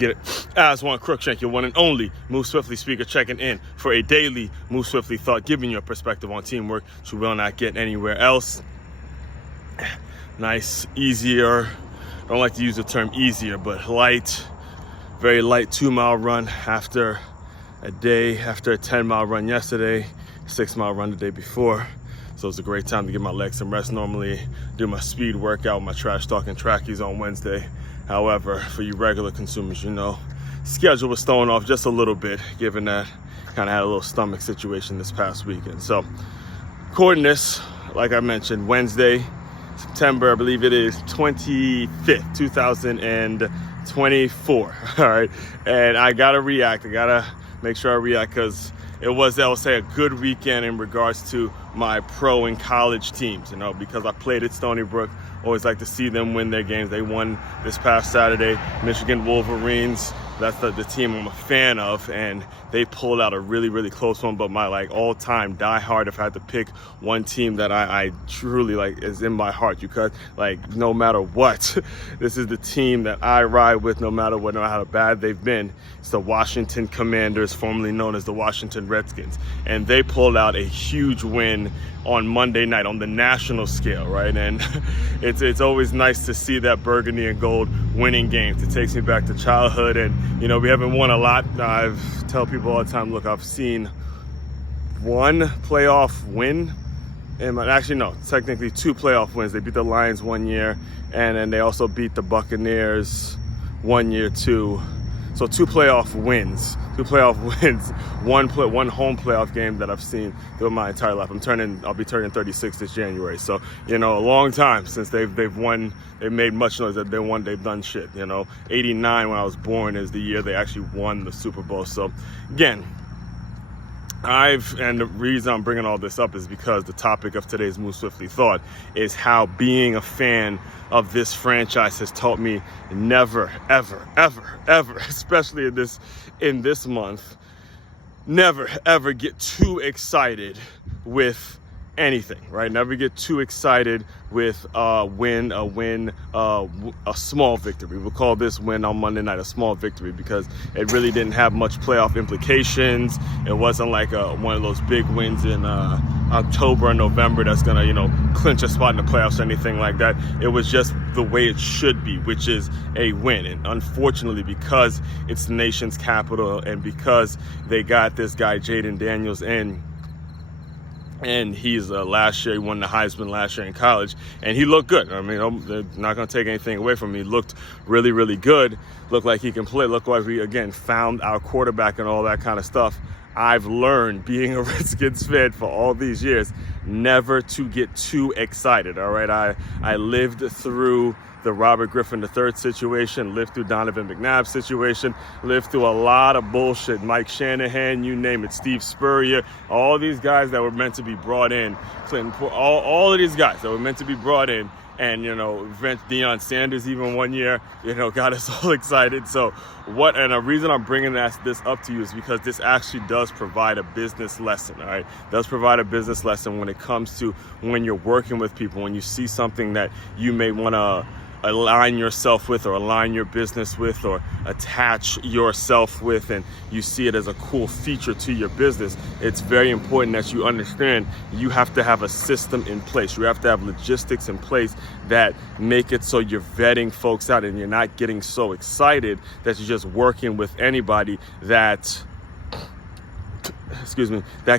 get it. Aswand, Cruickshank, your one and only Move Swiftly speaker, checking in for a daily Move Swiftly thought, giving you a perspective on teamwork which you will not get anywhere else. Nice, easier. I don't like to use the term easier, but light, very light 2-mile run after a 10-mile run yesterday, 6-mile run the day before. So it's a great time to give my legs some rest. Normally do my speed workout, my trash talking trackies on Wednesday. However, for you regular consumers, you know, schedule was thrown off just a little bit, given that kind of had a little stomach situation this past weekend. So recording this, like I mentioned, Wednesday, September, I believe it is 25th, 2024. All right. And I got to react. I got to make sure I react because it was, I would say, a good weekend in regards to my pro and college teams, you know, because I played at Stony Brook. Always like to see them win their games. They won this past Saturday, Michigan Wolverines. That's the team I'm a fan of, and they pulled out a really, really close one. But my all-time diehard, if I had to pick one team that I truly is in my heart, because no matter what, this is the team that I ride with, no matter what, no matter how bad they've been. It's the Washington Commanders, formerly known as the Washington Redskins, and they pulled out a huge win on Monday night on the national scale, right? And it's always nice to see that burgundy and gold winning games. It takes me back to childhood, and you know, we haven't won a lot. I tell people all the time, look, I've seen one playoff win, and actually no, technically 2 playoff wins. They beat the Lions one year, and then they also beat the Buccaneers one year too. So 2 playoff wins, one home playoff game that I've seen through my entire life. I'll be turning 36 this January. So, you know, a long time since they've won. They've made much noise that they've done shit. You know, 89 when I was born is the year they actually won the Super Bowl. So again, and the reason I'm bringing all this up is because the topic of today's Move Swiftly thought is how being a fan of this franchise has taught me never, ever, ever, ever, especially in this month, never, ever get too excited with anything, right? Never get too excited with a small victory. We'll call this win on Monday night a small victory because it really didn't have much playoff implications. It wasn't like one of those big wins in October or November that's gonna, you know, clinch a spot in the playoffs or anything like that. It was just the way it should be, which is a win. And unfortunately, because it's the nation's capital and because they got this guy Jaden Daniels in, and he's last year, he won the Heisman last year in college, and he looked good. I mean, they're not going to take anything away from him. He looked really, really good. Looked like he can play. Looked like we, again, found our quarterback and all that kind of stuff. I've learned, being a Redskins fan for all these years, never to get too excited, all right? I lived through the Robert Griffin III situation, lived through Donovan McNabb's situation, lived through a lot of bullshit. Mike Shanahan, you name it, Steve Spurrier, all these guys that were meant to be brought in, Clinton, all of these guys that were meant to be brought in, and, you know, Deion Sanders even one year, you know, got us all excited. So and a reason I'm bringing this up to you is because this actually does provide a business lesson, all right? It does provide a business lesson when it comes to when you're working with people, when you see something that you may want to align yourself with or align your business with or attach yourself with, and you see it as a cool feature to your business. It's very important that you understand you have to have a system in place. You have to have logistics in place that make it so you're vetting folks out and you're not getting so excited that you're just working with anybody that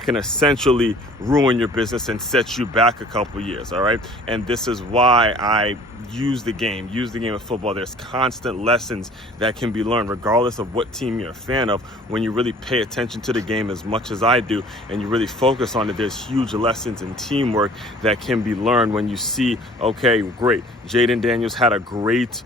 can essentially ruin your business and set you back a couple years, all right? And this is why I use the game of football. There's constant lessons that can be learned regardless of what team you're a fan of. When you really pay attention to the game as much as I do and you really focus on it, there's huge lessons in teamwork that can be learned when you see, okay, great, Jaden Daniels had a great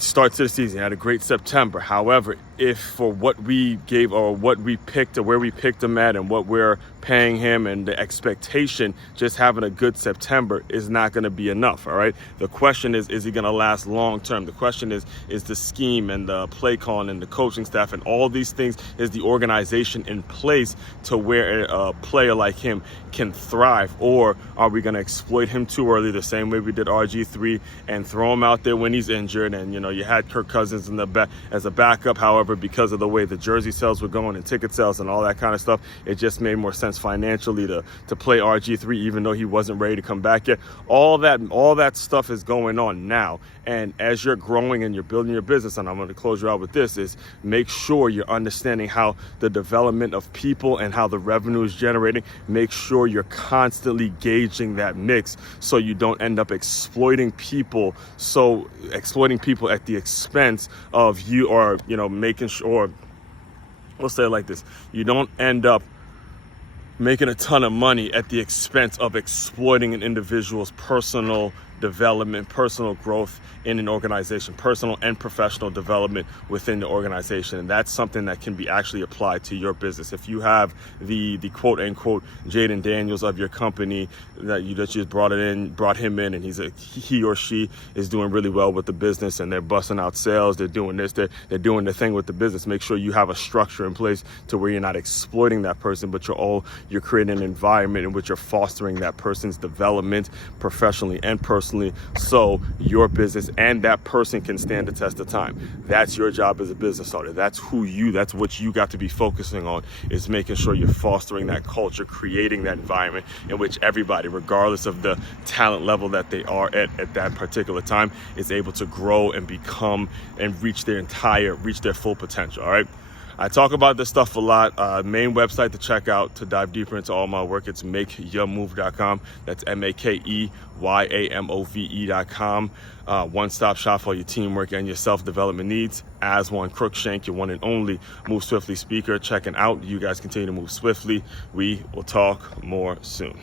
start to the season, had a great September. However, if for what we gave or what we picked or where we picked him at and what we're paying him and the expectation, just having a good September is not going to be enough. All right. The question is he going to last long term? The question is the scheme and the play calling and the coaching staff and all these things, is the organization in place to where a player like him can thrive? Or are we going to exploit him too early, the same way we did RG3, and throw him out there when he's injured? And, you know, you had Kirk Cousins in the back as a backup. However, because of the way the jersey sales were going and ticket sales and all that kind of stuff, it just made more sense financially to play RG3, even though he wasn't ready to come back yet. All that stuff is going on now. And as you're growing and you're building your business, and I'm going to close you out with this, is make sure you're understanding how the development of people and how the revenue is generating. Make sure you're constantly gauging that mix so you don't end up exploiting people at the expense of you, or, you know, making sure, let's say it like this, you don't end up making a ton of money at the expense of exploiting an individual's personal development, personal growth in an organization, personal and professional development within the organization. And that's something that can be actually applied to your business. If you have the quote unquote Jaden Daniels of your company that you just brought him in, and he or she is doing really well with the business, and they're busting out sales, they're doing this, they're doing the thing with the business. Make sure you have a structure in place to where you're not exploiting that person, but you're creating an environment in which you're fostering that person's development professionally and personally, so your business and that person can stand the test of time. That's your job as a business owner. That's what you got to be focusing on, is making sure you're fostering that culture, creating that environment in which everybody, regardless of the talent level that they are at that particular time, is able to grow and become and reach their full potential. All right. I talk about this stuff a lot. Main website to check out to dive deeper into all my work, it's makeyourmove.com. That's makeyourmove.com. One-stop shop for your teamwork and your self-development needs. Aswand Cruickshank, your one and only Move Swiftly speaker, checking out. You guys continue to move swiftly. We will talk more soon.